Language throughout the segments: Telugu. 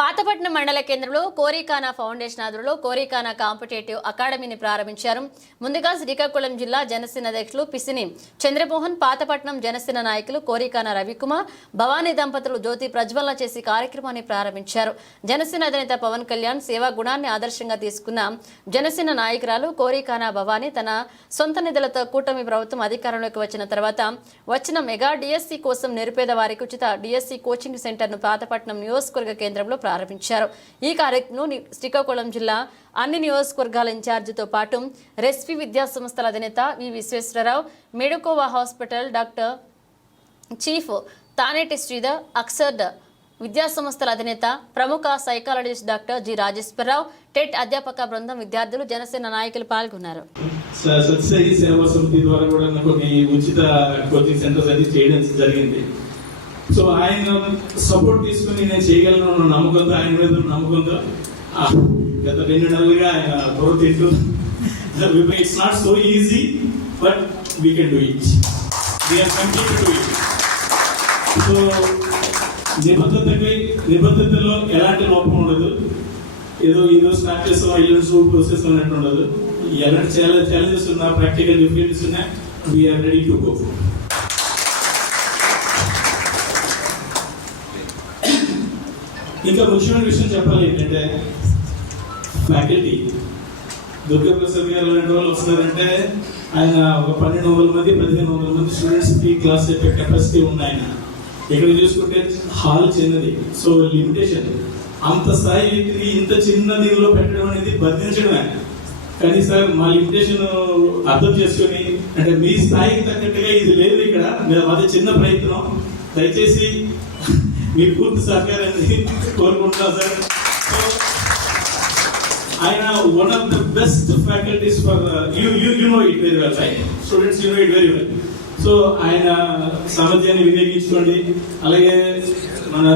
పాతపట్నం మండల కేంద్రంలో కోరికానా ఫౌండేషన్ ఆధ్వర్యంలో కోరికానా కాంపిటేటివ్ అకాడమీని ప్రారంభించారు. ముందుగా శ్రీకాకుళం జిల్లా జనసేన అధ్యక్షులు పిసిని చంద్రమోహన్, పాతపట్నం జనసేన నాయకులు కోరికానా రవికుమార్, భవానీ దంపతులు జ్యోతి ప్రజ్వలన చేసి కార్యక్రమాన్ని ప్రారంభించారు. జనసేన అధినేత పవన్ కళ్యాణ్ సేవా గుణాన్ని ఆదర్శంగా తీసుకున్న జనసేన నాయకురాలు కోరికానా భవానీ తన సొంత నిధులతో కూటమి ప్రభుత్వం అధికారంలోకి వచ్చిన తర్వాత వచ్చిన మెగా డిఎస్సి కోసం నిరుపేద వారికి ఉచిత డిఎస్సి కోచింగ్ సెంటర్ను పాతపట్నం నియోజకవర్గ కేంద్రంలో ప్రారంభించారు. ఈ కార్యక్రమంలో శ్రీకాకుళం జిల్లా అన్ని నియోజకవర్గాల ఇన్ఛార్జితో పాటు రెస్పీ విద్యా సంస్థల అధినేత V Vishweshwararao, Medicover hospital doctor chief Thaneti Sridhar, అక్సర్డ్ విద్యా సంస్థల అధినేత ప్రముఖ సైకాలజిస్ట్ డాక్టర్ జి రాజేశ్వరరావు, టెట్ అధ్యాపక బృందం, విద్యార్థులు, జనసేన నాయకులు పాల్గొన్నారు. సత్యసాయి సేవా సమితి ద్వారా కూడా కొన్ని ఉచిత కోచింగ్ సెంటర్స్ అది చేయడం జరిగింది. సో ఆయన సపోర్ట్ తీసుకుని నేను చేయగలను నమ్మకంతో, ఆయన మీద నమ్మకంతో గత 2 నెలలుగా ఆయన బుర్ర తింటూ it's not so easy but we can do it, we are complete to it. So నిబద్ధతలో ఎలాంటి లోపం ఉండదు. ఏదో స్టార్ట్ చేస్తాం ఇల్లు సూప్ ప్రాసెస్ అన్నట్టు ఉండదు. ఎలాంటి ఛాలెంజెస్ ఉన్నా, ప్రాక్టికల్ డిఫికల్టీస్ ఉన్నా, వీఆర్ రెడీ టు గో. ఇంకా ముఖ్యమైన విషయం చెప్పాలి ఏంటంటే ఫ్యాకల్టీ దుర్గాప్రసాద్ గారు లాంటి వాళ్ళు వస్తున్నారంటే ఆయన ఒక 1200 మంది 1500 మంది స్టూడెంట్స్ కి క్లాస్ చెప్పే కెపాసిటీ ఉంది. ఆయన ఇక్కడ చూసుకుంటే హాల్ చిన్నది, సో లిమిటేషన్. అంత స్థాయి వ్యక్తిని ఇంత చిన్న దీనిలో పెట్టడం అనేది బంధించడమే. కానీ సార్ మా లిమిటేషన్ అర్థం చేసుకుని, అంటే మీ స్థాయికి తగ్గట్టుగా ఇది లేదు ఇక్కడ, అది చిన్న ప్రయత్నం, దయచేసి మీ పూర్తి సహకారాన్ని కోరుకుంటున్నాం సార్. ఆయన one of the best faculties for you know it very well, right students, you know it very well. So ఆయన సామర్థ్యాన్ని వినియోగించుకోండి. అలాగే మన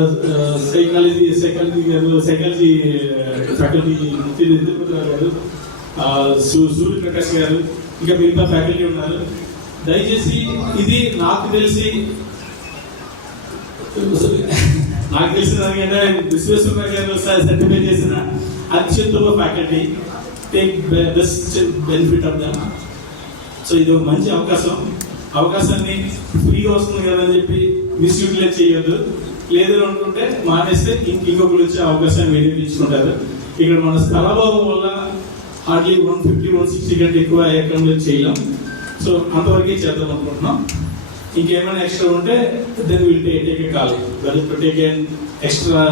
సైకాలజీ ఫ్యాకల్టీ గారు, సూర్యప్రకాష్ గారు, ఇంకా మిగతా ఫ్యాకల్టీ ఉన్నారు. దయచేసి ఇది నాకు తెలిసిన దానికంటే విశ్వేశ్వర గారు సర్టిఫై చేసిన అత్యుత్తమ faculty. Take best benefit of them. So ఇది ఒక మంచి అవకాశాన్ని ఫ్రీగా వస్తుంది కదా అని చెప్పి మిస్యూటిలైజ్ చేయొద్దు. లేదు అనుకుంటే మానేస్తే ఇంకొకరు వచ్చే అవకాశాన్ని వినియోగించుకుంటారు. ఇక్కడ మన స్థలభావం వల్ల హార్డ్లీ 150-160 కంటే ఎక్కువ ఎక్కడ చేయలేం. సో అంతవరకే చేద్దాం అనుకుంటున్నాం. ఇంకేమైనా ఎక్స్ట్రా ఉంటే then will take a call, take an extra